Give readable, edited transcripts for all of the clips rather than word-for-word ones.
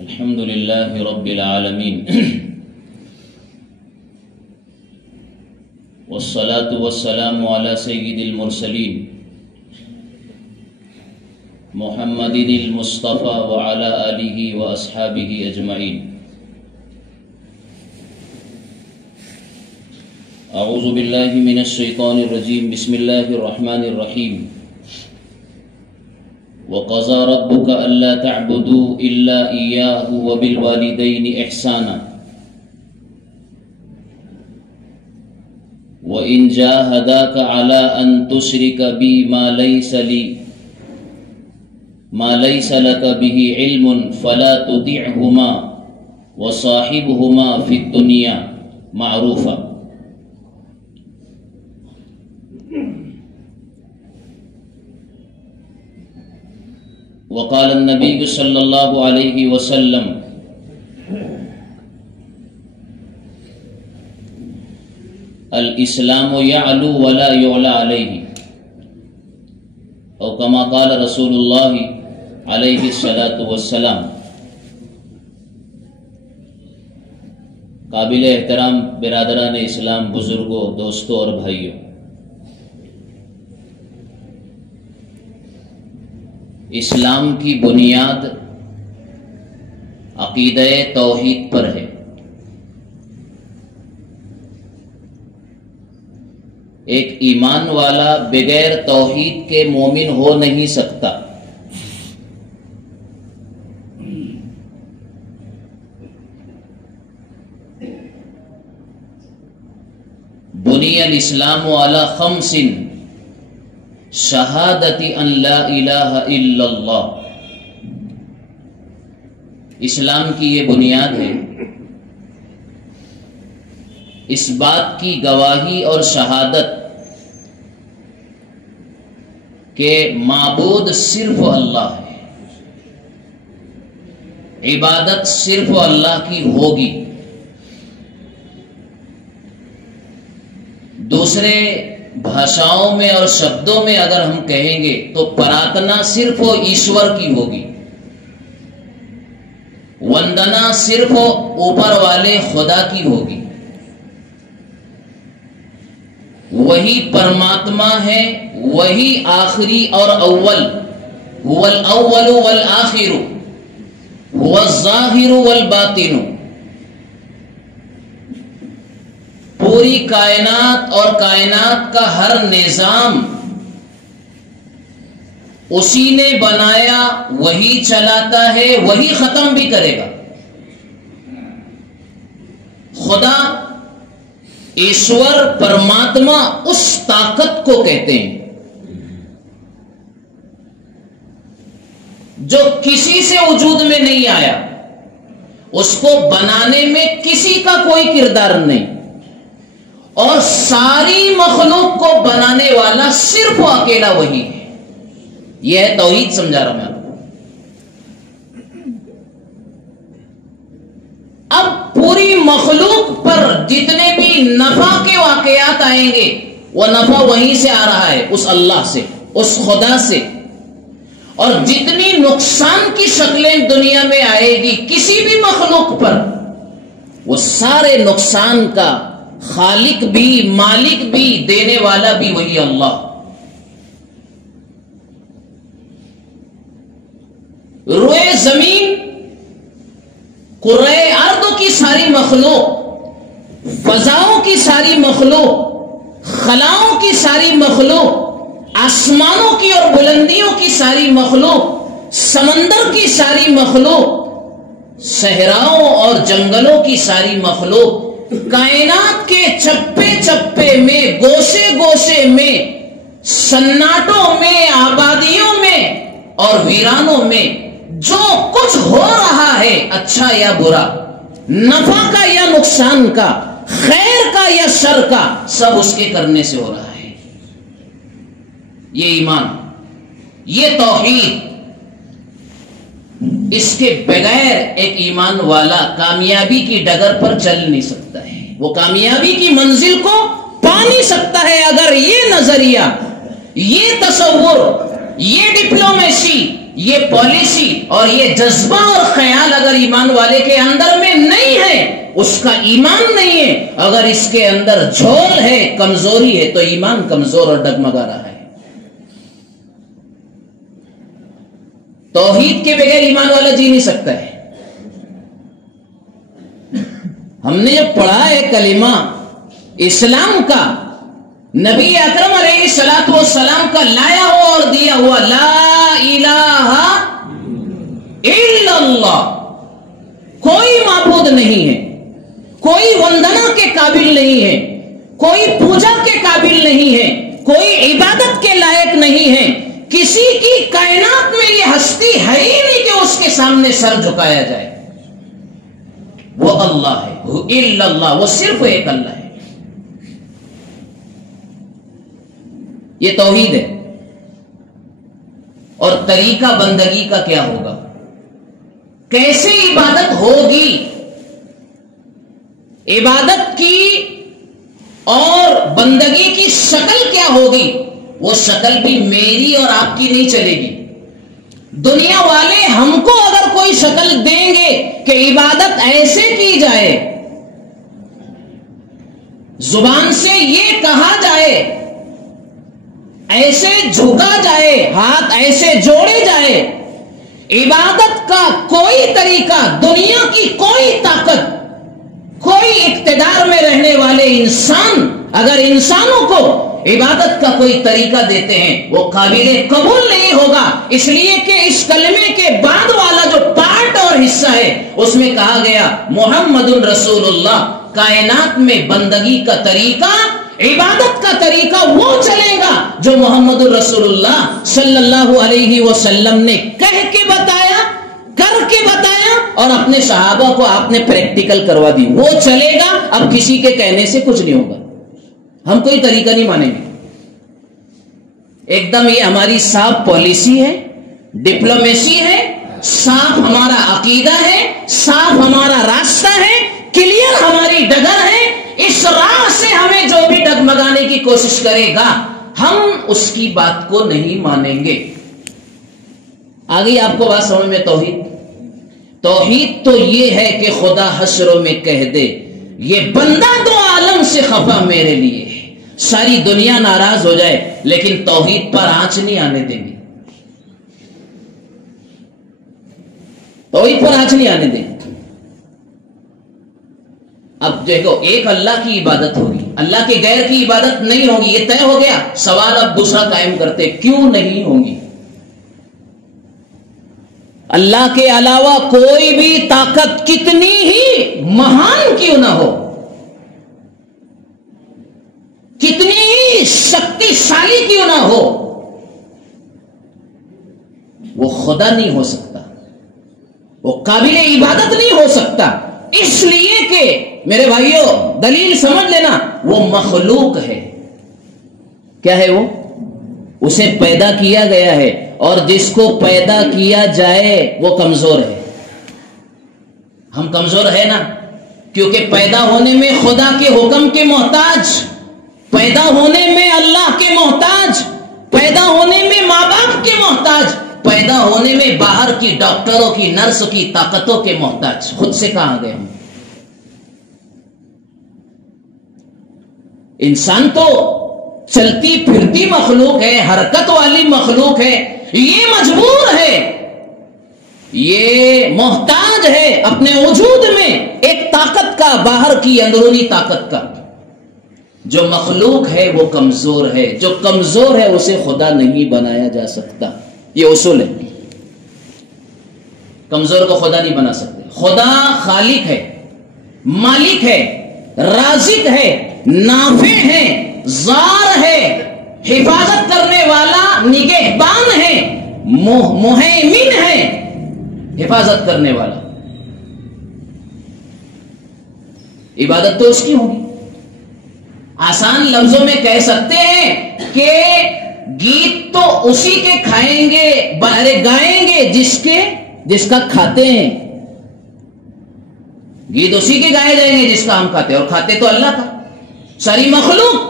الحمد لله رب العالمين والصلاة والسلام على سيد المرسلين محمد المصطفى وعلى آله وأصحابه أجمعين. أعوذ بالله من الشيطان الرجيم. بسم الله الرحمن الرحيم. وقضى ربك ألا تعبدوا إلا إياه وبالوالدين إحسانا وإن جاهداك على أن تشرك بي ما ليس لك به علم فلا تطعهما وصاحبهما في الدنيا معروفا. وقال النبي صلى الله عليه وسلم الاسلام يعلو ولا يعلى عليه او كما قال رسول الله عليه الصلاة والسلام. قابل احترام برادران اسلام، بزرگوں، دوستوں اور بھائیوں، اسلام کی بنیاد عقیدہ توحید پر ہے. ایک ایمان والا بغیر توحید کے مومن ہو نہیں سکتا. بنی الاسلام علی خمس شہادت ان لا الہ الا اللہ. اسلام کی یہ بنیاد ہے، اس بات کی گواہی اور شہادت کہ معبود صرف اللہ ہے، عبادت صرف اللہ کی ہوگی. دوسرے بھاشاؤں میں اور شبدوں میں اگر ہم کہیں گے تو پراتنا صرف ایشور کی ہوگی، وندنا صرف اوپر والے خدا کی ہوگی. وہی پرماتما ہے، وہی آخری اور اول. هو الاول والآخر، هو الظاہر والباطن. پوری کائنات اور کائنات کا ہر نظام اسی نے بنایا، وہی چلاتا ہے، وہی ختم بھی کرے گا. خدا ایشور پرماتما اس طاقت کو کہتے ہیں جو کسی سے وجود میں نہیں آیا، اس کو بنانے میں کسی کا کوئی کردار نہیں، اور ساری مخلوق کو بنانے والا صرف اکیلا وہی ہے. یہ ہے توحید. سمجھا رہا میں آپ کو. اب پوری مخلوق پر جتنے بھی نفع کے واقعات آئیں گے، وہ نفع وہیں سے آ رہا ہے، اس اللہ سے، اس خدا سے. اور جتنی نقصان کی شکلیں دنیا میں آئے گی کسی بھی مخلوق پر، وہ سارے نقصان کا خالق بھی، مالک بھی، دینے والا بھی وہی اللہ. روئے زمین، کرۂ ارض کی ساری مخلوق، فضاؤں کی ساری مخلوق، خلاؤں کی ساری مخلوق، آسمانوں کی اور بلندیوں کی ساری مخلوق، سمندر کی ساری مخلوق، صحراؤں اور جنگلوں کی ساری مخلوق، کائنات کے چپے چپے میں، گوشے گوشے میں، سناٹوں میں، آبادیوں میں اور ویرانوں میں جو کچھ ہو رہا ہے، اچھا یا برا، نفع کا یا نقصان کا، خیر کا یا شر کا، سب اس کے کرنے سے ہو رہا ہے. یہ ایمان، یہ توحید، اس کے بغیر ایک ایمان والا کامیابی کی ڈگر پر چل نہیں سکتا ہے. وہ کامیابی کی منزل کو پا نہیں سکتا ہے اگر یہ نظریہ، یہ تصور، یہ ڈپلومیسی، یہ پالیسی اور یہ جذبہ اور خیال اگر ایمان والے کے اندر میں نہیں ہے اس کا ایمان نہیں ہے. اگر اس کے اندر جھول ہے, کمزوری ہے, تو ایمان کمزور اور ڈگمگا رہا ہے. توحید کے بغیر ایمان والا جی نہیں سکتا ہے. ہم نے جو پڑھا ہے کلمہ اسلام کا, نبی اکرم علیہ الصلوۃ والسلام کا لایا ہوا اور دیا ہوا, لا الہ الا اللہ, کوئی معبود نہیں ہے, کوئی وندنا کے قابل نہیں ہے, کوئی پوجا کے قابل نہیں ہے, کوئی عبادت کے لائق نہیں ہے, کسی کی کائنات میں یہ ہستی ہے ہی نہیں کہ اس کے سامنے سر جھکایا جائے. وہ اللہ ہے, وہ الا اللہ, وہ صرف ایک اللہ ہے. یہ توحید ہے. اور طریقہ بندگی کا کیا ہوگا, کیسے عبادت ہوگی, عبادت کی اور بندگی کی شکل کیا ہوگی, وہ شکل بھی میری اور آپ کی نہیں چلے گی. دنیا والے ہم کو اگر کوئی شکل دیں گے کہ عبادت ایسے کی جائے, زبان سے یہ کہا جائے, ایسے جھکا جائے, ہاتھ ایسے جوڑے جائے, عبادت کا کوئی طریقہ, دنیا کی کوئی طاقت, کوئی اقتدار میں رہنے والے انسان اگر انسانوں کو عبادت کا کوئی طریقہ دیتے ہیں, وہ قابل قبول نہیں ہوگا. اس لیے کہ اس کلمے کے بعد والا جو پارٹ اور حصہ ہے اس میں کہا گیا محمد رسول اللہ. کائنات میں بندگی کا طریقہ, عبادت کا طریقہ وہ چلے گا جو محمد رسول اللہ صلی اللہ علیہ وسلم نے کہہ کے بتایا, کر کے بتایا, اور اپنے صحابہ کو آپ نے پریکٹیکل کروا دی, وہ چلے گا. اب کسی کے کہنے سے کچھ نہیں ہوگا, ہم کوئی طریقہ نہیں مانیں گے. ایک دم یہ ہماری صاف پالیسی ہے, ڈپلومیسی ہے, صاف ہمارا عقیدہ ہے, صاف ہمارا راستہ ہے, کلیئر ہماری ڈگر ہے. اس راہ سے ہمیں جو بھی ڈگمگانے کی کوشش کرے گا ہم اس کی بات کو نہیں مانیں گے. آگے آپ کو بات سمجھ میں توحید. توحید تو یہ ہے کہ خدا حشروں میں کہہ دے یہ بندہ دو عالم سے خفا میرے لیے ہے, ساری دنیا ناراض ہو جائے لیکن توحید پر آنچ نہیں آنے دیں گے, توحید پر آنچ نہیں آنے دیں گے. اب دیکھو, ایک اللہ کی عبادت ہوگی, اللہ کے غیر کی عبادت نہیں ہوگی, یہ طے ہو گیا. سوال اب دوسرا قائم کرتے, کیوں نہیں ہوگی؟ اللہ کے علاوہ کوئی بھی طاقت کتنی ہی مہان کیوں نہ ہو, کتنی ہی شکتیشالی کیوں نہ ہو, وہ خدا نہیں ہو سکتا, وہ قابل عبادت نہیں ہو سکتا. اس لیے کہ میرے بھائیوں دلیل سمجھ لینا, وہ مخلوق ہے. کیا ہے وہ؟ اسے پیدا کیا گیا ہے, اور جس کو پیدا کیا جائے وہ کمزور ہے. ہم کمزور ہے نا, کیونکہ پیدا ہونے میں خدا کے حکم کے محتاج, پیدا ہونے میں اللہ کے محتاج, پیدا ہونے میں ماں باپ کے محتاج, پیدا ہونے میں باہر کی ڈاکٹروں کی, نرس کی طاقتوں کے محتاج. خود سے کہاں گئے ہم؟ انسان تو چلتی پھرتی مخلوق ہے, حرکت والی مخلوق ہے, یہ مجبور ہے, یہ محتاج ہے اپنے وجود میں ایک طاقت کا, باہر کی اندرونی طاقت کا. جو مخلوق ہے وہ کمزور ہے, جو کمزور ہے اسے خدا نہیں بنایا جا سکتا. یہ اصول ہے, کمزور کو خدا نہیں بنا سکتے. خدا خالق ہے, مالک ہے, رازق ہے, نافع ہے, زار ہے, حفاظت کرنے والا, نگہبان ہے, مہیمن ہے, حفاظت کرنے والا. عبادت تو اس کی ہوگی. آسان لفظوں میں کہہ سکتے ہیں کہ گیت تو اسی کے کھائیں گے, گائیں گے جس کا کھاتے ہیں. گیت اسی کے گائے جائیں گے جس کا ہم کھاتے ہیں, اور کھاتے تو اللہ کا. ساری مخلوق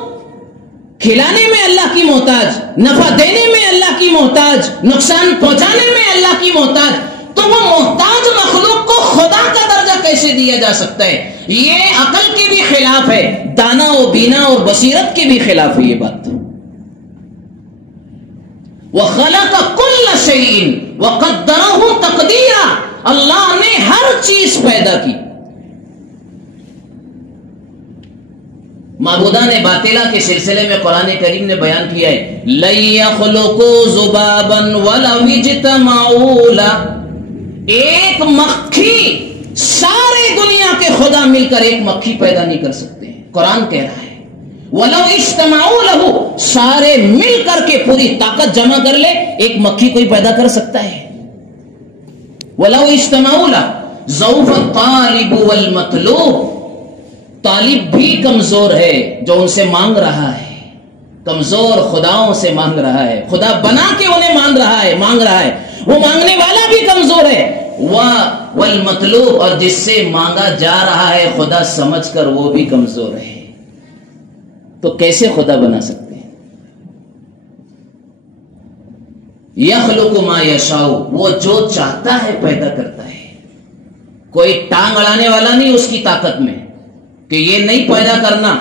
کھلانے میں اللہ کی محتاج, نفع دینے میں اللہ کی محتاج, نقصان پہنچانے میں اللہ کی محتاج. تو وہ محتاج مخلوق کو خدا کیسے دیا جا سکتا ہے؟ یہ عقل کے بھی خلاف ہے، دانا و بینا اور بصیرت کے بھی خلاف ہے یہ بات۔ وَخَلَقَ كُلَّ شَيْءٍ وَقَدَّرَهُ تَقْدِيرًا، اللہ نے ہر چیز پیدا کی۔ معبودان باطلہ کے سلسلے میں قرآن کریم نے بیان کیا ہے لَن يَخْلُقُوا ذُبَابًا وَلَوِ اجْتَمَعُوا لَهُ، ایک مکھی، سارے دنیا کے خدا مل کر ایک مکھی پیدا نہیں کر سکتے ہیں، قرآن کہہ رہا ہے وَلَوْ اجْتَمَعُوا لَهُ، سارے مل کر کے پوری طاقت جمع کر لے ایک مکھی کوئی پیدا کر سکتا ہے؟ وَلَوْ اجْتَمَعُوا لَهُ ضَعُفَ الطَّالِبُ وَالْمَطْلُوبُ، طالب بھی کمزور ہے جو ان سے مانگ رہا ہے، کمزور خداؤں سے مانگ رہا ہے، خدا بنا کے انہیں مانگ رہا ہے، وہ مانگنے والا بھی کمزور ہے، والمطلوب، اور جس سے مانگا جا رہا ہے خدا سمجھ کر وہ بھی کمزور ہے، تو کیسے خدا بنا سکتے ہیں؟ یخلق ما یشاء، وہ جو چاہتا ہے پیدا کرتا ہے، کوئی ٹانگ اڑانے والا نہیں اس کی طاقت میں کہ یہ نہیں پیدا کرنا۔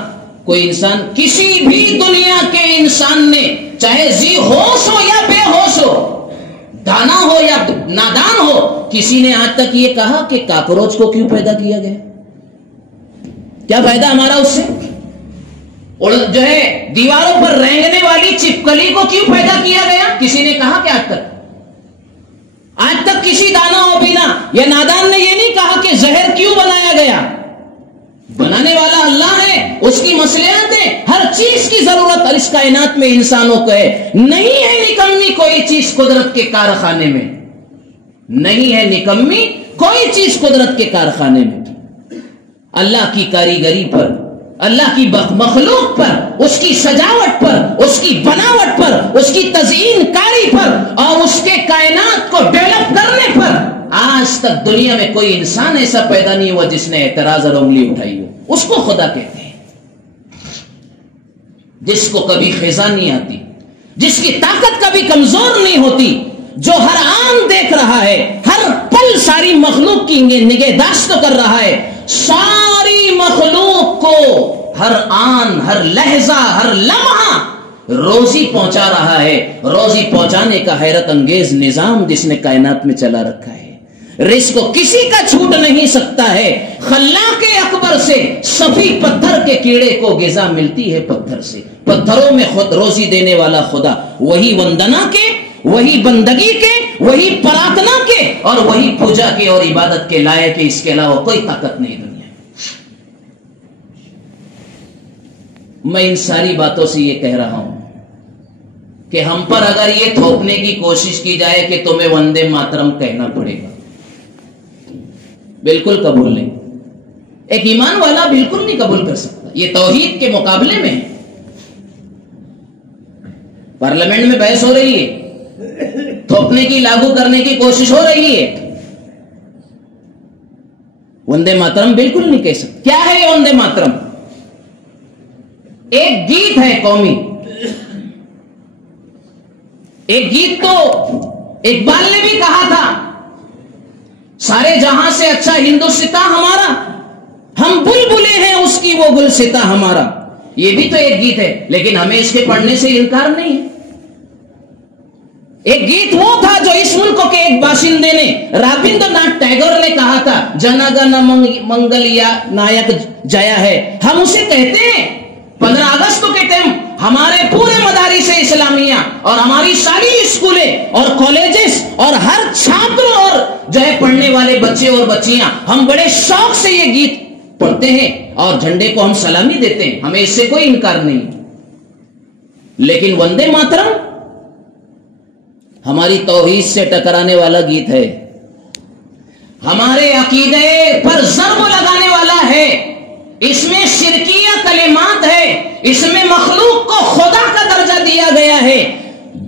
کوئی انسان، کسی بھی دنیا کے انسان نے، چاہے ذی ہوش ہو یا بے ہوش ہو، دانا ہو یا نادان ہو، کسی نے آج تک یہ کہا کہ کاکروچ کو کیوں پیدا کیا گیا؟ کیا فائدہ ہمارا اس سے؟ اور جو ہے دیواروں پر رینگنے والی چپکلی کو کیوں پیدا کیا گیا؟ کسی نے کہا کہ آج تک کسی دانا و بینا یا نادان نے یہ نہیں کہا کہ زہر کیوں بنایا گیا؟ بنانے والا اللہ ہے، اس کی مصلحت ہے، ہر چیز کی ضرورت اور اس کائنات میں انسانوں کو ہے۔ نہیں ہے نکمی کوئی چیز قدرت کے کارخانے میں، نہیں ہے نکمی کوئی چیز قدرت کے کارخانے میں۔ اللہ کی کاریگری پر، اللہ کی مخلوق پر، اس کی سجاوٹ پر، اس کی بناوٹ پر، اس کی تزئین کاری پر اور اس کے کائنات کو ڈیولپ کرنے پر آج تک دنیا میں کوئی انسان ایسا پیدا نہیں ہوا جس نے اعتراض اور انگلی اٹھائی ہو۔ اس کو خدا کہتے ہیں، جس کو کبھی خزاں نہیں آتی، جس کی طاقت کبھی کمزور نہیں ہوتی، جو ہر آن دیکھ رہا ہے، ہر پل ساری مخلوق کی نگہداشت کر رہا ہے، ساری مخلوق کو ہر آن، ہر لہجہ، ہر لمحہ روزی پہنچا رہا ہے۔ روزی پہنچانے کا حیرت انگیز نظام جس نے کائنات میں چلا رکھا ہے، رزق کو کسی کا چھوٹ نہیں سکتا ہے۔ خلاق اکبر سے صفی پتھر کے کیڑے کو غذا ملتی ہے پتھر سے، پتھروں میں خود روزی دینے والا خدا، وہی وندنا کے، وہی بندگی کے، وہی پرارتھنا کے اور وہی پوجا کے اور عبادت کے لائق ہے، اس کے علاوہ کوئی طاقت نہیں دنیا میں۔ میں ان ساری باتوں سے یہ کہہ رہا ہوں کہ ہم پر اگر یہ تھوپنے کی کوشش کی جائے کہ تمہیں وندے ماترم کہنا پڑے گا، بالکل قبول نہیں، ایک ایمان والا بالکل نہیں قبول کر سکتا۔ یہ توحید کے مقابلے میں ہے۔ پارلیمنٹ میں بحث ہو رہی ہے، تھوپنے کی، لاگو کرنے کی کوشش ہو رہی ہے، وندے ماترم بالکل نہیں کہہ سکتے۔ کیا ہے یہ وندے ماترم؟ ایک گیت ہے قومی، ایک گیت تو اقبال نے بھی کہا تھا، سارے جہاں سے اچھا ہندوستاں ہمارا، ہم بلبلے ہیں اس کی وہ گلستاں ہمارا۔ یہ بھی تو ایک گیت ہے، لیکن ہمیں اس کے پڑھنے سے انکار نہیں ہے۔ ایک گیت وہ تھا جو اس ملک کے ایک باشندے نے، رابندر ناتھ ٹیگور نے کہا تھا، جنا گن منگل یا نائک جیا ہے۔ ہم اسے کہتے ہیں 15 اگست کے ٹائم ہمارے پورے مدارس اسلامیہ اور ہماری ساری اسکولیں اور کالجز اور ہر چھاتر اور جو ہے پڑھنے والے بچے اور بچیاں، ہم بڑے شوق سے یہ گیت پڑھتے ہیں اور جھنڈے کو ہم سلامی دیتے ہیں، ہمیں اس سے کوئی انکار نہیں۔ لیکن وندے ماترم ہماری توحید سے ٹکرانے والا گیت ہے، ہمارے عقیدے پر ضرب لگانے والا ہے، اس میں شرکیہ کلمات ہے، اس میں مخلوق کو خدا کا درجہ دیا گیا ہے،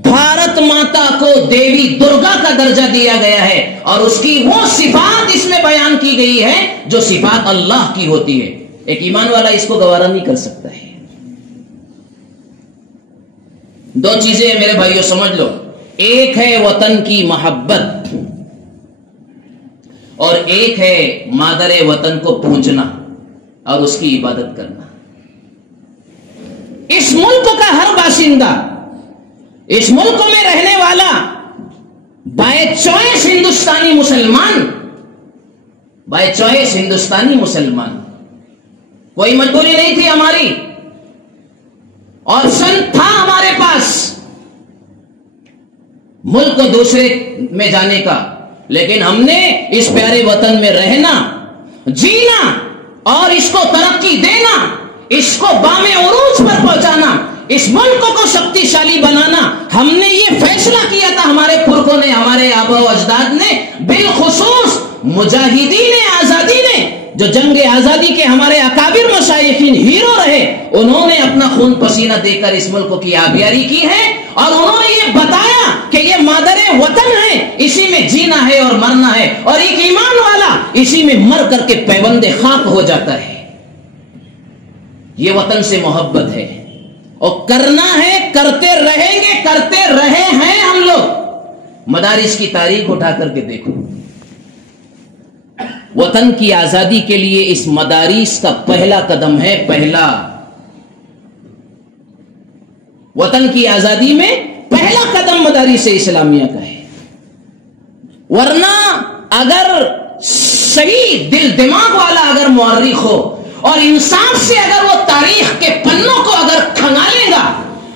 بھارت ماتا کو دیوی درگا کا درجہ دیا گیا ہے، اور اس کی وہ صفات اس میں بیان کی گئی ہے جو صفات اللہ کی ہوتی ہے۔ ایک ایمان والا اس کو گوارا نہیں کر سکتا ہے۔ دو چیزیں میرے بھائیوں سمجھ لو، ایک ہے وطن کی محبت اور ایک ہے مادر وطن کو پوجنا اور اس کی عبادت کرنا. اس ملک کا ہر باشندہ، اس ملک میں رہنے والا بائی چوائس ہندوستانی مسلمان، بائی چوائس ہندوستانی مسلمان، کوئی مجبوری نہیں تھی ہماری، آپشن تھا ہمارے پاس ملک کو دوسرے میں جانے کا، لیکن ہم نے اس پیارے وطن میں رہنا، جینا اور اس کو ترقی دینا، اس کو بام عروج پر پہنچانا، اس ملک کو شکتیشالی بنانا. ہم نے یہ فیصلہ کیا تھا، ہمارے پرکھوں نے، ہمارے آبا و اجداد نے، بالخصوص مجاہدین آزادی نے، جو جنگ آزادی کے ہمارے اکابر مشائخین ہیرو رہے، انہوں نے اپنا خون پسینہ دے کر اس ملک کی آبیاری کی ہے، اور انہوں نے یہ بتایا کہ یہ مادر وطن ہے، اسی میں جینا ہے اور مرنا ہے، اور ایک ایمان والا اسی میں مر کر کے پیوند خاک ہو جاتا ہے. یہ وطن سے محبت ہے اور کرنا ہے، کرتے رہیں گے، کرتے رہے ہیں ہم لوگ. مدارس کی تاریخ اٹھا کر کے دیکھو، وطن کی آزادی کے لیے اس مدارس کا پہلا قدم ہے، پہلا وطن کی آزادی میں پہلا قدم مدارس اسلامیہ کا ہے. ورنہ اگر صحیح دل دماغ والا اگر مورخ ہو اور انصاف سے اگر وہ تاریخ کے پنوں کو اگر کھنگالے گا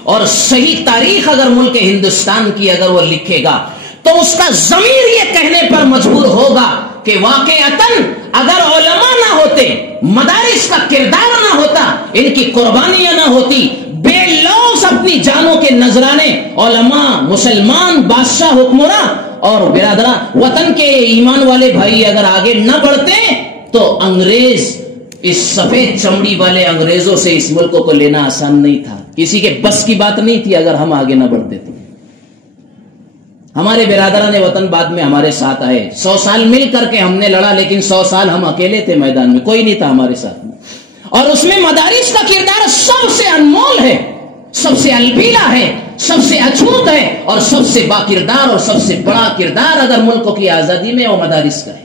اور صحیح تاریخ اگر ملک ہندوستان کی اگر وہ لکھے گا، تو اس کا ضمیر یہ کہنے پر مجبور ہوگا کہ واقعتاً اگر علماء نہ ہوتے، مدارس کا کردار نہ ہوتا، ان کی قربانیاں نہ ہوتی، بے لوث اپنی جانوں کے نذرانے علماء، مسلمان، بادشاہ، حکمراں اور برادران وطن کے ایمان والے بھائی اگر آگے نہ بڑھتے، تو انگریز، اس سفید چمڑی والے انگریزوں سے اس ملک کو لینا آسان نہیں تھا. کسی کے بس کی بات نہیں تھی اگر ہم آگے نہ بڑھتے تو. ہمارے برادران وطن بعد میں ہمارے ساتھ آئے، 100 سال مل کر کے ہم نے لڑا، لیکن 100 سال ہم اکیلے تھے میدان میں، کوئی نہیں تھا ہمارے ساتھ میں. اور اس میں مدارس کا کردار سب سے انمول ہے، سب سے البیلا ہے، سب سے اچھوت ہے، اور سب سے با کردار اور سب سے بڑا کردار اگر ملک کی آزادی میں وہ مدارس کا ہے.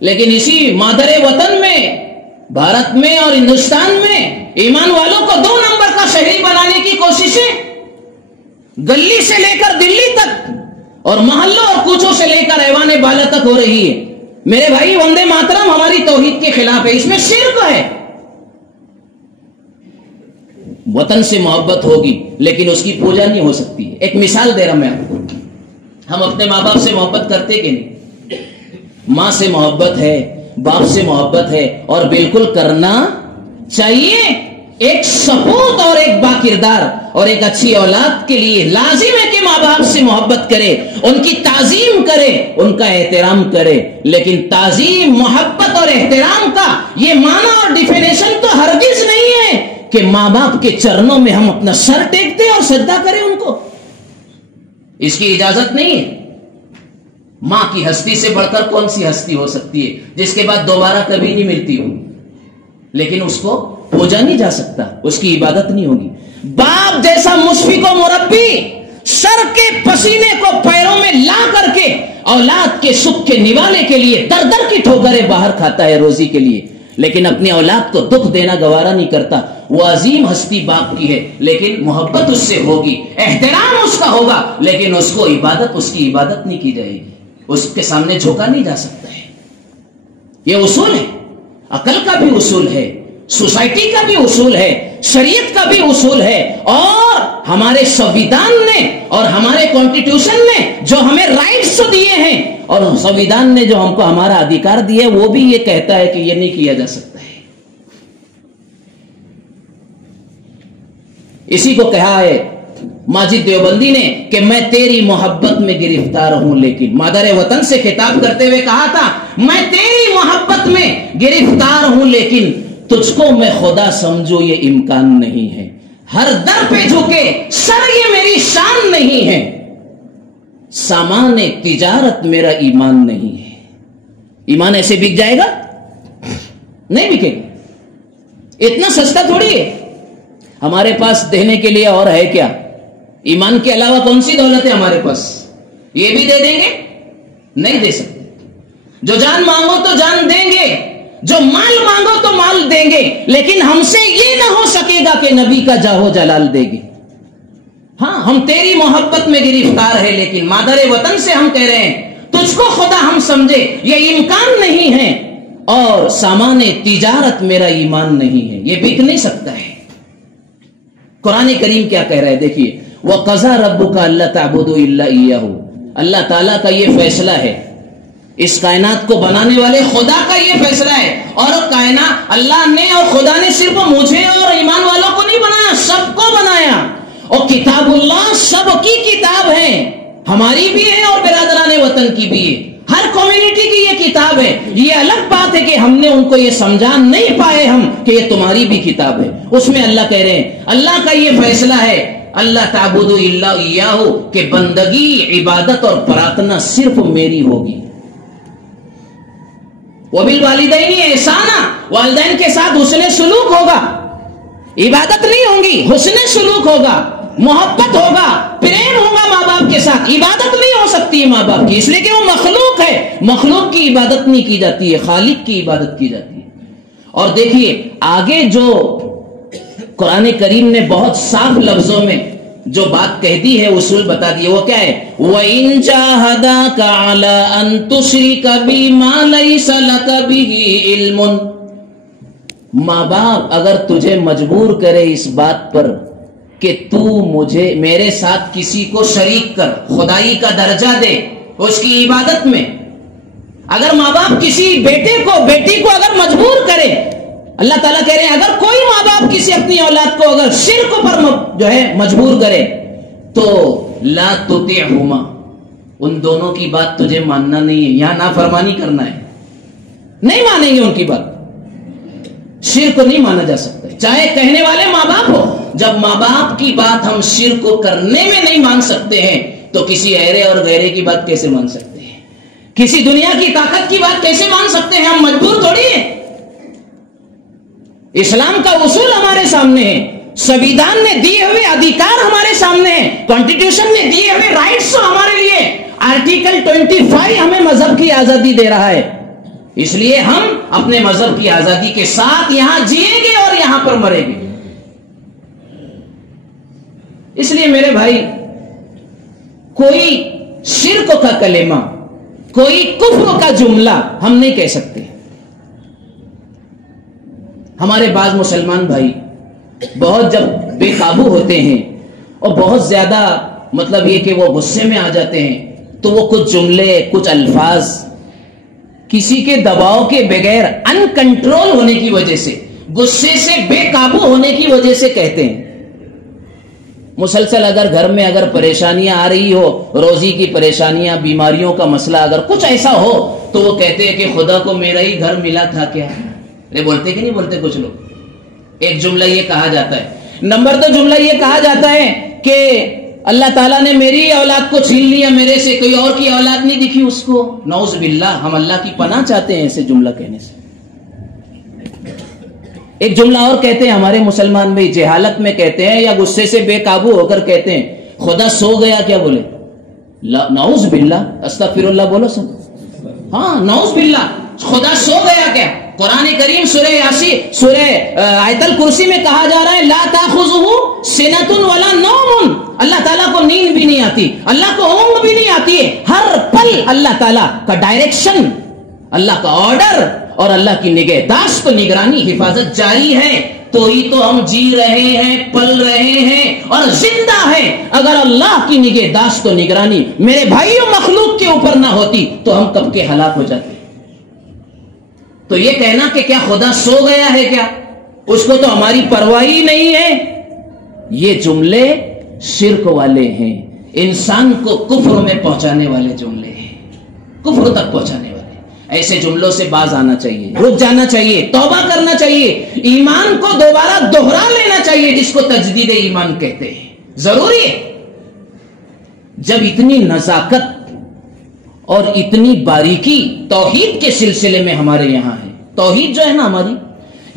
لیکن اسی مادر وطن میں، بھارت میں اور ہندوستان میں ایمان والوں کو 2 نمبر کا شہری بنانے کی کوششیں گلی سے لے کر دلی تک اور محلوں اور کوچوں سے لے کر ایوان بالا تک ہو رہی ہے. میرے بھائی، وندے ماترم ہماری توحید کے خلاف ہے، اس میں شرک ہے. وطن سے محبت ہوگی لیکن اس کی پوجا نہیں ہو سکتی ہے. ایک مثال دے رہا میں آپ کو. ہم اپنے ماں باپ سے محبت کرتے کہ نہیں؟ ماں سے محبت ہے، باپ سے محبت ہے، اور بالکل کرنا چاہیے. ایک سپوت اور ایک با کردار اور ایک اچھی اولاد کے لیے لازم ہے کہ ماں باپ سے محبت کرے، ان کی تعظیم کرے، ان کا احترام کرے. لیکن تعظیم، محبت اور احترام کا یہ معنی اور ڈیفینیشن تو ہرگز نہیں ہے کہ ماں باپ کے چرنوں میں ہم اپنا سر ٹیک دیں اور سجدہ کریں ان کو. اس کی اجازت نہیں ہے. ماں کی ہستی سے بڑھ کر کون سی ہستی ہو سکتی ہے جس کے بعد دوبارہ کبھی نہیں ملتی ہو؟ لیکن اس کو پوجا نہیں جا سکتا، اس کی عبادت نہیں ہوگی. باپ جیسا مشفق و مربی سر کے پسینے کو پیروں میں لا کر کے اولاد کے سکھ کے نوالے کے لیے در در کی ٹھوکریں باہر کھاتا ہے روزی کے لیے، لیکن اپنی اولاد کو دکھ دینا گوارا نہیں کرتا. وہ عظیم ہستی باپ کی ہے، لیکن محبت اس سے ہوگی، احترام اس کا ہوگا، لیکن اس کو عبادت، اس کی عبادت نہیں کی جائے گی، اس کے سامنے جھکا نہیں جا سکتا ہے. یہ اصول ہے، عقل کا بھی اصول ہے، سوسائٹی کا بھی اصول ہے، شریعت کا بھی اصول ہے، اور ہمارے سنویدھان نے اور ہمارے کانسٹیٹیوشن نے جو ہمیں رائٹس دیے ہیں اور سنویدھان نے جو ہم کو ہمارا ادھیکار دیا ہے، وہ بھی یہ کہتا ہے کہ یہ نہیں کیا جا سکتا ہے. اسی کو کہا ہے ماجد دیوبندی نے کہ میں تیری محبت میں گرفتار ہوں، لیکن مادر وطن سے خطاب کرتے ہوئے کہا تھا میں تیری محبت میں گرفتار ہوں، لیکن تجھ کو میں خدا سمجھو یہ امکان نہیں ہے. ہر در پہ جھکے سر یہ میری شان نہیں ہے. سامان تجارت میرا ایمان نہیں ہے. ایمان ایسے بک جائے گا؟ نہیں بکے گا. اتنا سستا تھوڑی ہے. ہمارے پاس دینے کے لیے اور ہے کیا؟ ایمان کے علاوہ کون سی دولت ہے ہمارے پاس؟ یہ بھی دے دیں گے؟ نہیں دے سکتے. جو جان مانگو تو جان دیں گے, جو مال مانگو تو مال دیں گے, لیکن ہم سے یہ نہ ہو سکے گا کہ نبی کا جاہو جلال دے گے. ہاں ہم تیری محبت میں گرفتار ہے, لیکن مادر وطن سے ہم کہہ رہے ہیں تجھ کو خدا ہم سمجھے یہ امکان نہیں ہے, اور سامان تجارت میرا ایمان نہیں ہے, یہ بک نہیں سکتا ہے. قرآن کریم کیا کہہ رہا ہے دیکھیے, وَقَضَى رَبُّكَ أَلَّا تَعْبُدُوا إِلَّا إِيَّاهُ. اللہ تعالیٰ کا یہ فیصلہ ہے, اس کائنات کو بنانے والے خدا کا یہ فیصلہ ہے. اور کائنات اللہ نے اور خدا نے صرف مجھے اور ایمان والوں کو نہیں بنایا, سب کو بنایا. اور کتاب اللہ سب کی کتاب ہے, ہماری بھی ہے اور برادران وطن کی بھی ہے, ہر کمیونٹی کی یہ کتاب ہے. یہ الگ بات ہے کہ ہم نے ان کو یہ سمجھا نہیں پائے ہم کہ یہ تمہاری بھی کتاب ہے. اس میں اللہ کہہ رہے ہیں اللہ کا یہ فیصلہ ہے اللہ تعبدوا الا ایاہ, کہ بندگی عبادت اور پرارتھنا صرف میری ہوگی. وبالوالدین احسانا, والدین کے ساتھ حسن سلوک ہوگا, عبادت نہیں ہوگی, حسن سلوک ہوگا, محبت ہوگا, پریم ہوگا ماں باپ کے ساتھ. عبادت نہیں ہو سکتی ہے ماں باپ کی, اس لیے کہ وہ مخلوق ہے, مخلوق کی عبادت نہیں کی جاتی ہے, خالق کی عبادت کی جاتی ہے. اور دیکھیے آگے جو قرآن کریم نے بہت صاف لفظوں میں جو بات کہہ دی ہے, اصول بتا دیے, وہ کیا ہے, وَإِن جَاهَدَاكَ عَلَىٰ أَن تُشْرِكَ بِي مَا لَيْسَ لَكَ بِهِ عِلْمٌ. ماں باپ اگر تجھے مجبور کرے اس بات پر کہ تو مجھے میرے ساتھ کسی کو شریک کر, خدائی کا درجہ دے اس کی عبادت میں, اگر ماں باپ کسی بیٹے کو بیٹی کو اگر مجبور کرے, اللہ تعالیٰ کہہ رہے ہیں اگر کوئی ماں باپ کسی اپنی اولاد کو اگر شرک پر جو ہے مجبور کرے تو لا تطعهما, ان دونوں کی بات تجھے ماننا نہیں ہے, یہاں نافرمانی کرنا ہے, نہیں مانیں گے ان کی بات. شرک کو نہیں مانا جا سکتا, چاہے کہنے والے ماں باپ ہو. جب ماں باپ کی بات ہم شرک کو کرنے میں نہیں مان سکتے ہیں تو کسی ایرے اور غیرے کی بات کیسے مان سکتے ہیں, کسی دنیا کی طاقت کی بات کیسے مان سکتے ہیں؟ ہم مجبور تھوڑی ہیں. اسلام کا اصول ہمارے سامنے ہے, سویدھان نے دیے ہوئے ادھیکار ہمارے سامنے ہیں, کانسٹیٹیوشن نے دیے ہوئے رائٹس ہمارے لیے, آرٹیکل 25 ہمیں مذہب کی آزادی دے رہا ہے. اس لیے ہم اپنے مذہب کی آزادی کے ساتھ یہاں جیئیں گے اور یہاں پر مریں گے. اس لیے میرے بھائی کوئی شرک کا کلمہ, کوئی کفر کا جملہ ہم نہیں کہہ سکتے. ہمارے بعض مسلمان بھائی بہت جب بے قابو ہوتے ہیں اور بہت زیادہ مطلب یہ کہ وہ غصے میں آ جاتے ہیں تو وہ کچھ جملے کچھ الفاظ کسی کے دباؤ کے بغیر ان کنٹرول ہونے کی وجہ سے, غصے سے بے قابو ہونے کی وجہ سے کہتے ہیں. مسلسل اگر گھر میں اگر پریشانیاں آ رہی ہو, روزی کی پریشانیاں, بیماریوں کا مسئلہ اگر کچھ ایسا ہو تو وہ کہتے ہیں کہ خدا کو میرا ہی گھر ملا تھا کیا. ارے بولتے کہ نہیں بولتے کچھ لوگ؟ ایک جملہ یہ کہا جاتا ہے. نمبر 2 جملہ یہ کہا جاتا ہے کہ اللہ تعالیٰ نے میری اولاد کو چھین لیا میرے سے, کوئی اور کی اولاد نہیں دکھی اس کو. نعوذ باللہ, ہم اللہ کی پناہ چاہتے ہیں ایسے جملہ کہنے سے. ایک جملہ اور کہتے ہیں ہمارے مسلمان بھائی, جہالت میں کہتے ہیں یا غصے سے بے قابو ہو کر کہتے ہیں خدا سو گیا کیا. بولے نعوذ باللہ, استغفر اللہ بولو سب. ہاں نعوذ باللہ, خدا سو گیا کیا. قرآن کریم سورہ یاسین, سورہ آیت الکرسی میں کہا جا رہا ہے لا تاخذہ سنۃ ولا نوم, اللہ تعالیٰ کو نیند بھی نہیں آتی, اللہ کو اونگ بھی نہیں آتی ہے. ہر پل اللہ تعالیٰ کا ڈائریکشن, اللہ کا آرڈر اور اللہ کی نگہداشت, نگرانی, حفاظت جاری ہے. تو ہی تو ہم جی رہے ہیں, پل رہے ہیں اور زندہ ہیں. اگر اللہ کی نگہداشت و نگرانی میرے بھائیوں مخلوق کے اوپر نہ ہوتی تو ہم کب کے ہلاک ہو جاتے. تو یہ کہنا کہ کیا خدا سو گیا ہے کیا, اس کو تو ہماری پرواہ ہی نہیں ہے, یہ جملے شرک والے ہیں, انسان کو کفر میں پہنچانے والے جملے ہیں, کفر تک پہنچانے والے. ایسے جملوں سے باز آنا چاہیے, رک جانا چاہیے, توبہ کرنا چاہیے, ایمان کو دوبارہ دوہرا لینا چاہیے, جس کو تجدید ایمان کہتے ہیں. ضروری ہے. جب اتنی نزاکت اور اتنی باریکی توحید کے سلسلے میں ہمارے یہاں ہے, توحید جو ہے نا ہماری,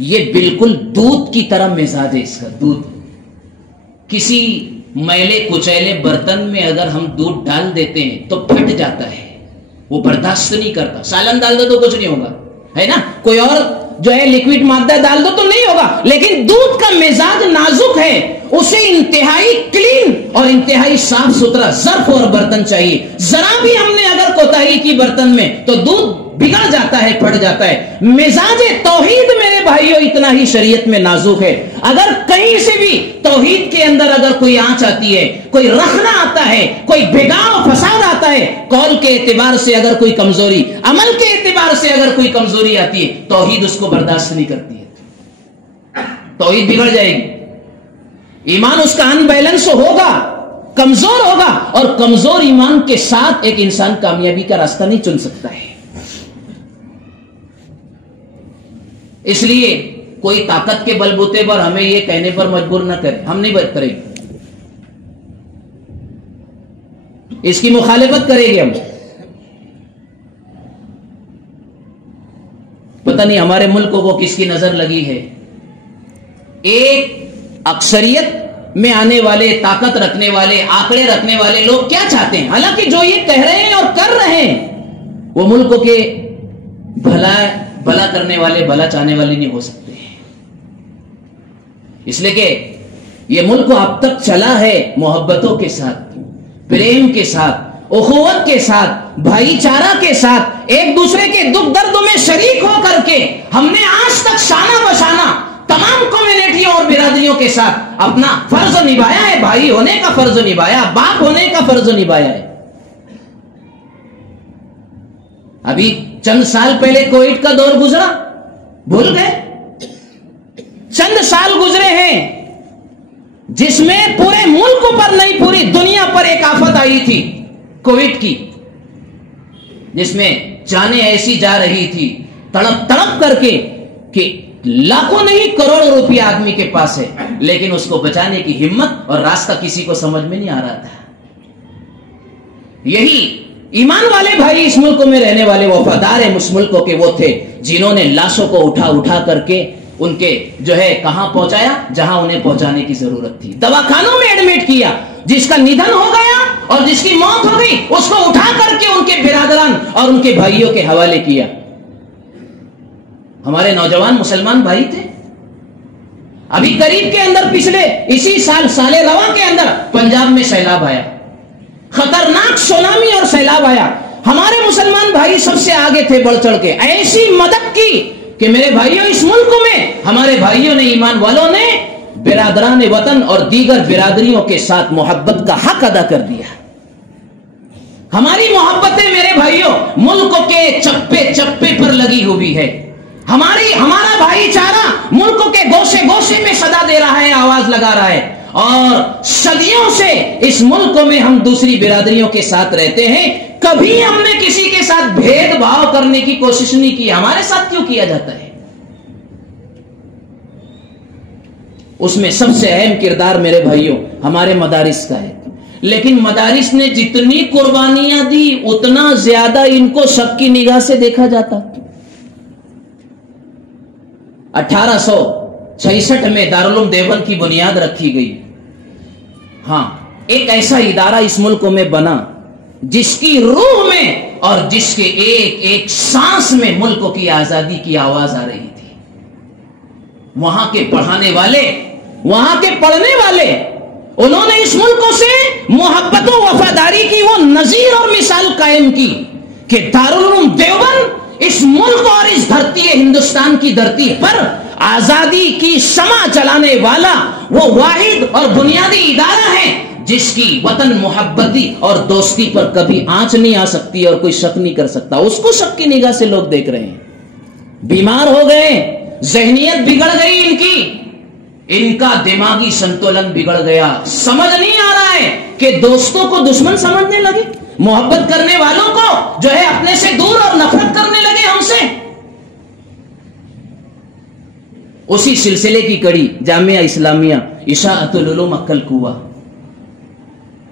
یہ بالکل دودھ کی طرح مزاج ہے اس کا. دودھ, کسی میلے کچیلے برتن میں اگر ہم دودھ ڈال دیتے ہیں تو پھٹ جاتا ہے، وہ برداشت نہیں کرتا. سالن ڈال دو تو کچھ نہیں ہوگا، ہے نا. کوئی اور جو ہے لیکوڈ مادہ ڈال دو تو نہیں ہوگا. لیکن دودھ کا مزاج نازک ہے، اسے انتہائی کلین اور انتہائی صاف ستھرا ظرف اور برتن چاہیے. ذرا بھی ہم نے اگر کوتاہی کی برتن میں تو دودھ بگڑ جاتا ہے، پھٹ جاتا ہے. مزاج توحید میرے بھائیوں اتنا ہی شریعت میں نازک ہے. اگر کہیں سے بھی توحید کے اندر اگر کوئی آنچ آتی ہے، کوئی رخنا آتا ہے، کوئی بگاڑ و فساد آتا ہے، قول کے اعتبار سے اگر کوئی کمزوری، عمل کے اعتبار سے اگر کوئی کمزوری آتی ہے، توحید اس کو برداشت نہیں کرتی ہے. توحید بگڑ جائے گی، ایمان اس کا ان بیلنس ہوگا، کمزور ہوگا. اور کمزور ایمان کے ساتھ ایک انسان کامیابی کا راستہ نہیں چن سکتا ہے. اس لیے کوئی طاقت کے بلبوتے پر ہمیں یہ کہنے پر مجبور نہ کرے، ہم نہیں کریں گے، اس کی مخالفت کریں گے ہم. پتہ نہیں ہمارے ملک کو کس کی نظر لگی ہے. ایک اکثریت میں آنے والے، طاقت رکھنے والے، آنکڑے رکھنے والے لوگ کیا چاہتے ہیں؟ حالانکہ جو یہ کہہ رہے ہیں اور کر رہے ہیں وہ ملک کے بھلا کرنے والے، بھلا چاہنے والے نہیں ہو سکتے. اس لیے کہ یہ ملک اب تک چلا ہے محبتوں کے ساتھ، پریم کے ساتھ، اخوت کے ساتھ، بھائی چارہ کے ساتھ، ایک دوسرے کے دکھ درد میں شریک ہو کر کے ہم نے آج تک شانہ بشانہ تمام کمیونٹیوں اور برادریوں کے ساتھ اپنا فرض نبھایا ہے. بھائی ہونے کا فرض نبھایا، باپ ہونے کا فرض نبھایا ہے. ابھی چند سال پہلے کووڈ کا دور گزرا، بھول گئے؟ چند سال گزرے ہیں جس میں پورے ملک پر نہیں، پوری دنیا پر ایک آفت آئی تھی کووڈ کی، جس میں جانیں ایسی جا رہی تھی تڑپ تڑپ کر کے کہ لاکھوں نہیں کروڑوں روپیہ آدمی کے پاس ہے، لیکن اس کو بچانے کی ہمت اور راستہ کسی کو سمجھ میں نہیں آ رہا تھا. یہی ایمان والے بھائی اس ملک میں رہنے والے وفادار ہیں اس ملک کے وہ تھے جنہوں نے لاشوں کو اٹھا کر کے ان کے جو ہے کہاں پہنچایا؟ جہاں انہیں پہنچانے کی ضرورت تھی. دواخانوں میں ایڈمٹ کیا. جس کا نidھن ہو گیا اور جس کی موت ہو گئی اس کو اٹھا کر کے ان کے برادران اور ان کے بھائیوں کے حوالے کیا. ہمارے نوجوان مسلمان بھائی تھے. ابھی قریب کے اندر پچھلے اسی سال رواں کے اندر پنجاب میں سیلاب آیا، خطرناک سونامی اور سیلاب آیا. ہمارے مسلمان بھائی سب سے آگے تھے، بڑھ چڑھ کے ایسی مدد کی کہ میرے بھائیوں اس ملک میں ہمارے بھائیوں نے، ایمان والوں نے برادران وطن اور دیگر برادریوں کے ساتھ محبت کا حق ادا کر دیا. ہماری محبتیں میرے بھائیوں ملک کے چپے چپے پر لگی ہوئی ہے. ہمارا بھائی چارہ ملک کے گوشے گوشے میں صدا دے رہا ہے، آواز لگا رہا ہے. اور صدیوں سے اس ملک میں ہم دوسری برادریوں کے ساتھ رہتے ہیں. کبھی ہم نے کسی کے ساتھ بھید بھاؤ کرنے کی کوشش نہیں کی. ہمارے ساتھ کیوں کیا جاتا ہے؟ اس میں سب سے اہم کردار میرے بھائیوں ہمارے مدارس کا ہے. لیکن مدارس نے جتنی قربانیاں دی اتنا زیادہ ان کو سب کی نگاہ سے دیکھا جاتا. 1866 میں دارالعلوم دیوبند کی بنیاد رکھی گئی. ہاں، ایک ایسا ادارہ اس ملک میں بنا جس کی روح میں اور جس کے ایک ایک سانس میں ملک کی آزادی کی آواز آ رہی تھی. وہاں کے پڑھانے والے، وہاں کے پڑھنے والے، انہوں نے اس ملک سے محبت و وفاداری کی وہ نظیر اور مثال قائم کی کہ دارالعلوم دیوبند اس ملک اور اس دھرتی ہندوستان کی دھرتی پر آزادی کی شمع جلانے والا وہ واحد اور بنیادی ادارہ ہے جس کی وطن محبتی اور دوستی پر کبھی آنچ نہیں آ سکتی اور کوئی شک نہیں کر سکتا. اس کو سب کی نگاہ سے لوگ دیکھ رہے ہیں. بیمار ہو گئے، ذہنیت بگڑ گئی، ان کا دماغی سنتولن بگڑ گیا. سمجھ نہیں آ رہا ہے کہ دوستوں کو دشمن سمجھنے لگے، محبت کرنے والوں کو جو ہے اپنے سے دور اور نفرت کرنے لگے ہم سے. اسی سلسلے کی کڑی جامعہ اسلامیہ اشاعت العلوم عقل کنواں،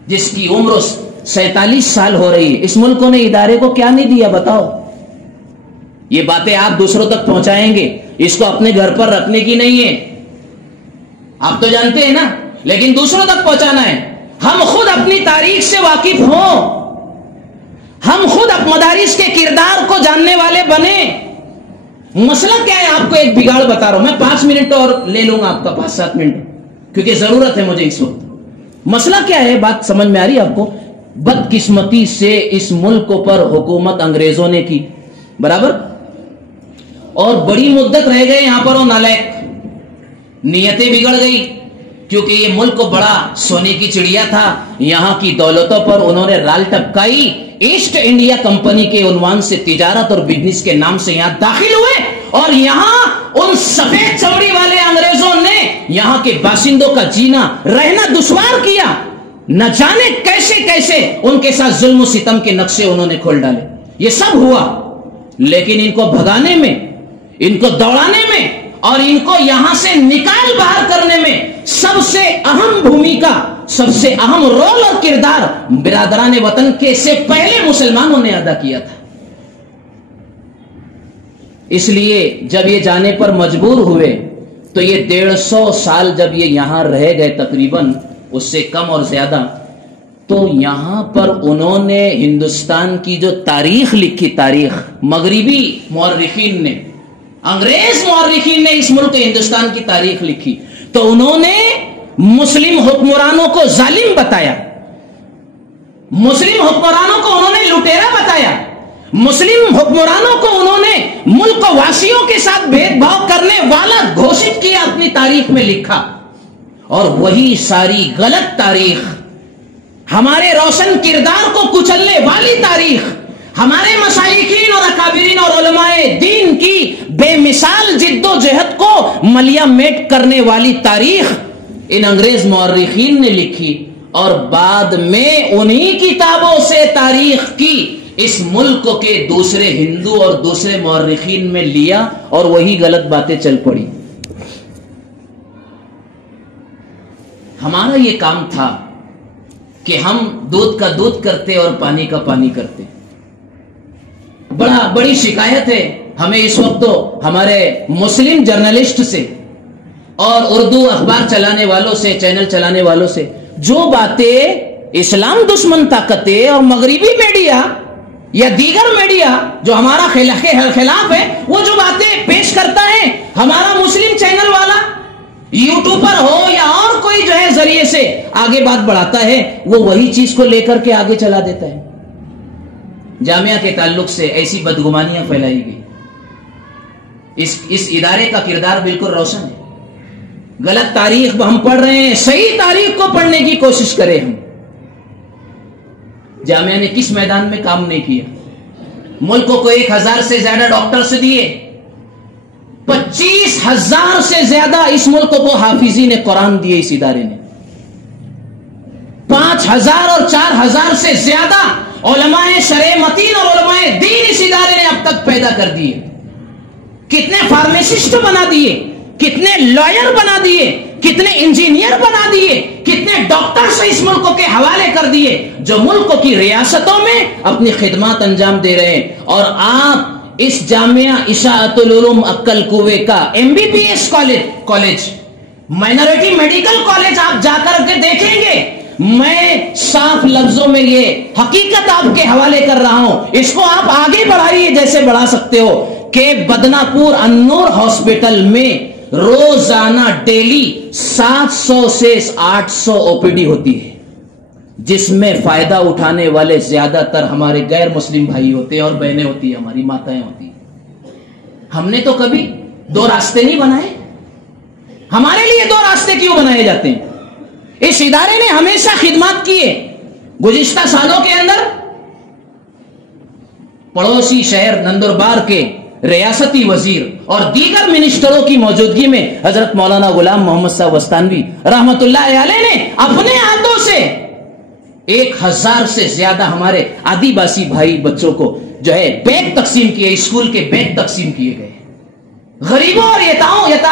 جس کی عمر 47 سال ہو رہی ہے. اس ملک نے ادارے کو کیا نہیں دیا بتاؤ؟ یہ باتیں آپ دوسروں تک پہنچائیں گے، اس کو اپنے گھر پر رکھنے کی نہیں ہے. آپ تو جانتے ہیں نا، لیکن دوسروں تک پہنچانا ہے. ہم خود اپنی تاریخ سے واقف ہوں، ہم خود مدارس کے کردار کو جاننے والے بنے. مسئلہ کیا ہے؟ آپ کو ایک بگاڑ بتا رہا ہوں. میں 5 منٹ اور لے لوں گا آپ کا، 5-7 منٹ، کیونکہ ضرورت ہے مجھے اس وقت. مسئلہ کیا ہے؟ بات سمجھ میں آ رہی ہے آپ کو؟ بدقسمتی سے اس ملک پر حکومت انگریزوں نے کی، برابر، اور بڑی مدت رہ گئے یہاں پر وہ نالائق، نیتیں بگڑ گئی، کیونکہ یہ ملک بڑا سونے کی چڑیا تھا. یہاں کی دولتوں پر انہوں نے رال ٹپکائی. ایسٹ انڈیا کمپنی کے عنوان سے تجارت اور بزنس کے نام سے یہاں داخل ہوئے، اور یہاں ان سفید چمڑی والے انگریزوں نے یہاں کے باشندوں کا جینا رہنا دشوار کیا. نہ جانے کیسے کیسے ان کے ساتھ ظلم و ستم کے نقشے انہوں نے کھول ڈالے. یہ سب ہوا، لیکن ان کو بھگانے میں، ان کو دوڑانے میں اور ان کو یہاں سے نکال باہر کرنے میں سب سے اہم بھومکا، سب سے اہم رول اور کردار برادران وطن کے سے پہلے مسلمانوں نے ادا کیا تھا. اس لیے جب یہ جانے پر مجبور ہوئے تو یہ 150 سال جب یہ یہاں رہ گئے، تقریباً اس سے کم اور زیادہ، تو یہاں پر انہوں نے ہندوستان کی جو تاریخ لکھی، تاریخ مغربی مورخین نے، انگریز مورخین نے اس ملک ہندوستان کی تاریخ لکھی، تو انہوں نے مسلم حکمرانوں کو ظالم بتایا، مسلم حکمرانوں کو انہوں نے لٹیرا بتایا، مسلم حکمرانوں کو انہوں نے ملک واسیوں کے ساتھ بھید بھاؤ کرنے والا گھوشت کیا، اپنی تاریخ میں لکھا. اور وہی ساری غلط تاریخ، ہمارے روشن کردار کو کچلنے والی تاریخ، ہمارے مشائخین اور اکابرین اور علماء دین کی بے مثال جد و جہد کو ملیا میٹ کرنے والی تاریخ ان انگریز مورخین نے لکھی، اور بعد میں انہی کتابوں سے تاریخ کی اس ملک کے دوسرے ہندو اور دوسرے مورخین میں لیا، اور وہی غلط باتیں چل پڑی. ہمارا یہ کام تھا کہ ہم دودھ کا دودھ کرتے اور پانی کا پانی کرتے. بڑی شکایت ہے ہمیں اس وقت تو ہمارے مسلم جرنلسٹ سے اور اردو اخبار چلانے والوں سے، چینل چلانے والوں سے، جو باتیں اسلام دشمن طاقتیں اور مغربی میڈیا یا دیگر میڈیا جو ہمارا خلاف ہے، وہ جو باتیں پیش کرتا ہے ہمارا مسلم چینل والا، یوٹیوبر ہو یا اور کوئی جو ہے ذریعے سے آگے بات بڑھاتا ہے، وہ وہی چیز کو لے کر کے آگے چلا دیتا ہے. جامعہ کے تعلق سے ایسی بدگمانیاں پھیلائی گئی. اس ادارے کا کردار بالکل روشن ہے. غلط تاریخ ہم پڑھ رہے ہیں، صحیح تاریخ کو پڑھنے کی کوشش کریں. ہم جامعہ نے کس میدان میں کام نہیں کیا؟ ملک کو 1000 سے زیادہ ڈاکٹرز دیے، 25,000 سے زیادہ اس ملک کو حافظین قرآن دیے اس ادارے نے، 5,000 اور 4,000 سے زیادہ علماء شرع متین اور علماء دین اس ادارے نے اب تک پیدا کر دیے. کتنے فارمیسسٹ بنا دیے، کتنے لائر بنا دیے، کتنے انجینئر بنا دیے، کتنے ڈاکٹرز اس ملک کے حوالے کر دیے، جو ملک کی ریاستوں میں اپنی خدمات انجام دے رہے ہیں. اور آپ اس جامعہ اشاعت العلوم عقل کوے کا MBBS college, minority medical college آپ جا کر کے دیکھیں گے. میں صاف لفظوں میں یہ حقیقت آپ کے حوالے کر رہا ہوں، اس کو آپ آگے بڑھائیے جیسے بڑھا سکتے ہو، کہ بدنا پور النور ہاسپٹل میں روزانہ ڈیلی 700 سے 800 OPD ہوتی ہے، جس میں فائدہ اٹھانے والے زیادہ تر ہمارے غیر مسلم بھائی ہوتے ہیں اور بہنیں ہوتی ہیں، ہماری ماتائیں ہوتی ہیں. ہم نے تو کبھی 2 راستے نہیں بنائے. ہمارے لیے 2 راستے کیوں بنائے جاتے ہیں؟ اس ادارے نے ہمیشہ خدمات کیے. گزشتہ سالوں کے اندر پڑوسی شہر نندربار کے ریاستی وزیر اور دیگر منسٹروں کی موجودگی میں حضرت مولانا غلام محمد صاحب وستانوی رحمت اللہ علیہ نے اپنے ہاتھوں سے 1000 سے زیادہ ہمارے آدی باسی بھائی بچوں کو جو ہے بیگ تقسیم کیے، اسکول کے بیگ تقسیم کیے گئے. غریبوں اور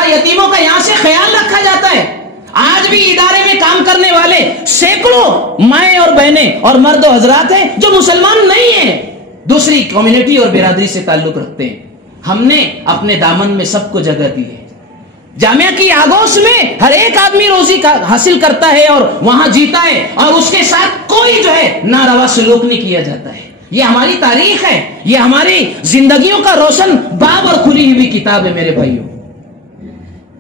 یتیموں کا یہاں سے خیال رکھا جاتا ہے. آج بھی ادارے میں کام کرنے والے سینکڑوں مائیں اور بہنیں اور مرد و حضرات ہیں جو مسلمان نہیں ہیں، دوسری کمیونٹی اور برادری سے تعلق رکھتے ہیں. ہم نے اپنے دامن میں سب کو جگہ دی ہے. جامعہ کی آگوش میں ہر ایک آدمی روزی حاصل کرتا ہے اور وہاں جیتا ہے، اور اس کے ساتھ کوئی جو ہے ناروا سلوک نہیں کیا جاتا ہے. یہ ہماری تاریخ ہے، یہ ہماری زندگیوں کا روشن باب اور کھلی ہوئی کتاب ہے میرے بھائیوں.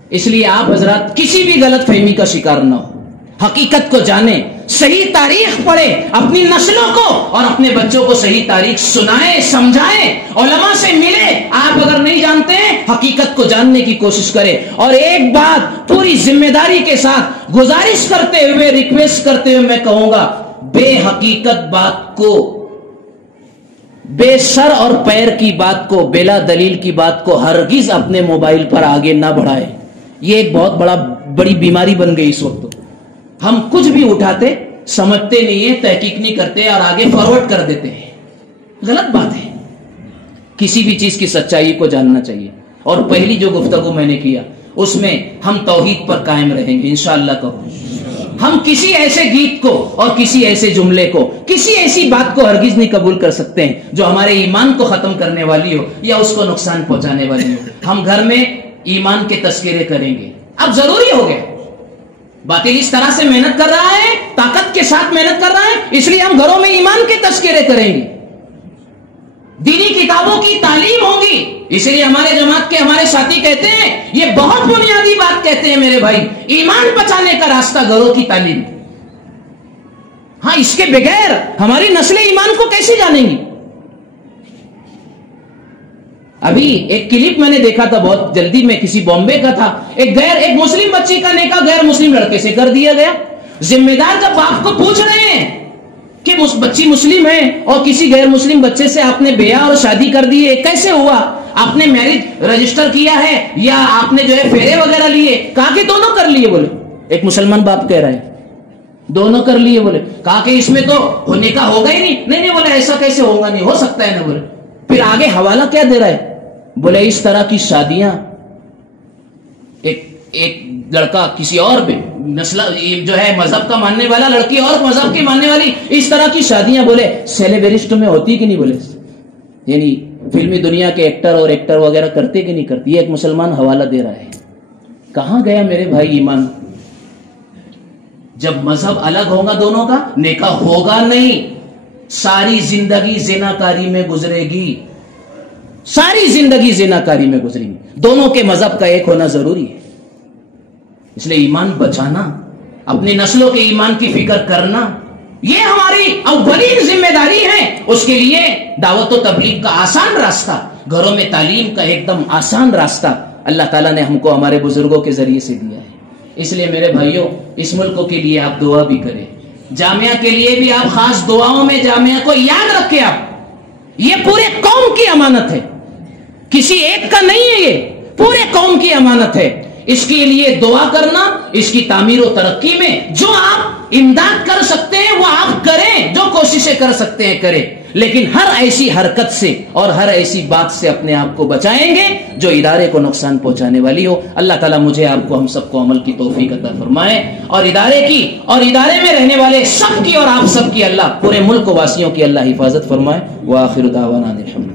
اس لیے آپ حضرات کسی بھی غلط فہمی کا شکار نہ ہو، حقیقت کو جانیں، صحیح تاریخ پڑھیں، اپنی نسلوں کو اور اپنے بچوں کو صحیح تاریخ سنائیں، سمجھائیں، علماء سے ملیں. آپ اگر نہیں جانتے ہیں حقیقت کو جاننے کی کوشش کریں. اور ایک بات پوری ذمہ داری کے ساتھ گزارش کرتے ہوئے، ریکویسٹ کرتے ہوئے میں کہوں گا، بے حقیقت بات کو، بے سر اور پیر کی بات کو، بلا دلیل کی بات کو ہرگز اپنے موبائل پر آگے نہ بڑھائیں. یہ ایک بہت بڑی بیماری بن گئی اس وقت. ہم کچھ بھی اٹھاتے سمجھتے نہیں ہیں، تحقیق نہیں کرتے اور آگے فارورڈ کر دیتے ہیں. غلط بات ہے. کسی بھی چیز کی سچائی کو جاننا چاہیے. اور پہلی جو گفتگو میں نے کیا اس میں ہم توحید پر قائم رہیں گے انشاءاللہ. ہم کسی ایسے گیت کو اور کسی ایسے جملے کو، کسی ایسی بات کو ہرگز نہیں قبول کر سکتے ہیں جو ہمارے ایمان کو ختم کرنے والی ہو یا اس کو نقصان پہنچانے والی ہو. ہم گھر میں ایمان کے تذکرے کریں گے. اب ضروری ہو گیا، باطل اس طرح سے محنت کر رہا ہے، طاقت کے ساتھ محنت کر رہا ہے، اس لیے ہم گھروں میں ایمان کے تذکرے کریں گے، دینی کتابوں کی تعلیم ہوگی. اس لیے ہمارے جماعت کے ہمارے ساتھی کہتے ہیں، یہ بہت بنیادی بات کہتے ہیں میرے بھائی، ایمان بچانے کا راستہ گھروں کی تعلیم. ہاں، اس کے بغیر ہماری نسلیں ایمان کو کیسے جانیں گی؟ ابھی ایک کلپ میں نے دیکھا تھا، بہت جلدی میں، کسی بامبے کا تھا. ایک مسلم بچی کا نکاح غیر مسلم لڑکے سے کر دیا گیا. ذمہ دار جب باپ کو پوچھ رہے ہیں کہ بچی مسلم ہے اور کسی غیر مسلم بچے سے آپ نے بیاہ اور شادی کر دی ہے، کیسے ہوا؟ آپ نے میرج رجسٹر کیا ہے یا آپ نے جو ہے پھیرے وغیرہ لیے؟ کہا کہ دونوں کر لیے. بولے ایک مسلمان باپ کہہ رہا ہے دونوں کر لیے. بولے کہا کہ اس میں تو نکاح ہوگا ہی نہیں. نہیں بولے ایسا کیسے ہوگا، نہیں ہو سکتا ہے نا. بولے پھر آگے حوالہ کیا دے رہا ہے؟ بولے اس طرح کی شادیاں، ایک لڑکا کسی اور نسل جو ہے مذہب کا ماننے والا، لڑکی اور مذہب کی ماننے والی، اس طرح کی شادیاں بولے سیلیبریسٹ میں ہوتی کہ نہیں؟ بولے یعنی فلمی دنیا کے ایکٹر وغیرہ کرتے کہ نہیں کرتی؟ ایک مسلمان حوالہ دے رہا ہے. کہاں گیا میرے بھائی ایمان؟ جب مذہب الگ ہوگا دونوں کا، نکاح ہوگا نہیں. ساری زندگی زناکاری میں گزرے گی، ساری زندگی زناکاری میں گزرے گی. دونوں کے مذہب کا ایک ہونا ضروری ہے. اس لیے ایمان بچانا، اپنی نسلوں کے ایمان کی فکر کرنا، یہ ہماری اولین ذمہ داری ہے. اس کے لیے دعوت و تبلیغ کا آسان راستہ، گھروں میں تعلیم کا ایک دم آسان راستہ اللہ تعالیٰ نے ہم کو ہمارے بزرگوں کے ذریعے سے دیا ہے. اس لیے میرے بھائیوں، اس ملک کے لیے آپ دعا بھی کریں، جامعہ کے لیے بھی آپ خاص دعاؤں میں جامعہ کو یاد رکھیں. آپ، یہ پورے قوم کی امانت ہے، کسی ایک کا نہیں ہے، یہ پورے قوم کی امانت ہے. اس کے لیے دعا کرنا، اس کی تعمیر و ترقی میں جو آپ امداد کر سکتے ہیں وہ آپ کریں، جو کوششیں کر سکتے ہیں کریں. لیکن ہر ایسی حرکت سے اور ہر ایسی بات سے اپنے آپ کو بچائیں گے جو ادارے کو نقصان پہنچانے والی ہو. اللہ تعالیٰ مجھے آپ کو ہم سب کو عمل کی توفیق عطا فرمائے، اور ادارے کی اور ادارے میں رہنے والے سب کی اور آپ سب کی، اللہ پورے ملک واسیوں کی اللہ حفاظت فرمائے. وآخر دعوانا الحمد